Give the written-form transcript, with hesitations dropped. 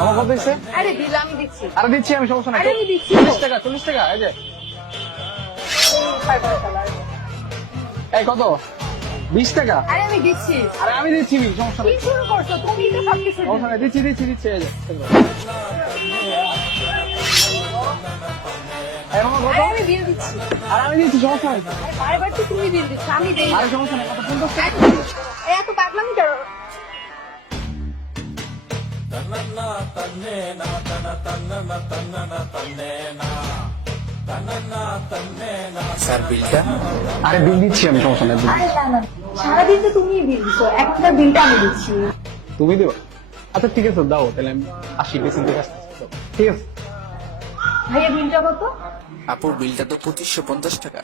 আমার কত দিচ্ছে? আরে বিল আমি দিচ্ছি। আরে দিচ্ছি আমি, সমস্যা নাই। আরে আমি দিচ্ছি। 40 টাকা, 40 টাকা। এই যে এই কত? 20 টাকা। আরে আমি দিচ্ছি। আরে আমি দিচ্ছি, সমস্যা কি নাই। শুরু করছো তুমি? তো সবকিছু সমস্যা নাই, দিচ্ছি দিচ্ছি দিচ্ছি। এই যে এই মামা কত? আরে আমি বিল দিচ্ছি। আরে আমি দিচ্ছি, সমস্যা নাই। আরে বারবার তো তুমি বিল দিচ্ছ, আমি দেই না। আরে সমস্যা নাই, কত? 50 টাকা। এত পাগলামি করো। স্যার বিলটা? আরে বিল দিচ্ছি আমি, সমস্যা নাই। আরে না না, সারাদিন তো তুমিই বিল দিচ্ছো, একটা বিলটা আমি দিচ্ছি। তুমি দেবো? আচ্ছা ঠিক আছে, দাও তাহলে। আমি আসি, পেছন থেকে আসতেছি। ঠিক আছে। ভাইয়া বিলটা কত? আপুর বিলটা তো 2550 টাকা।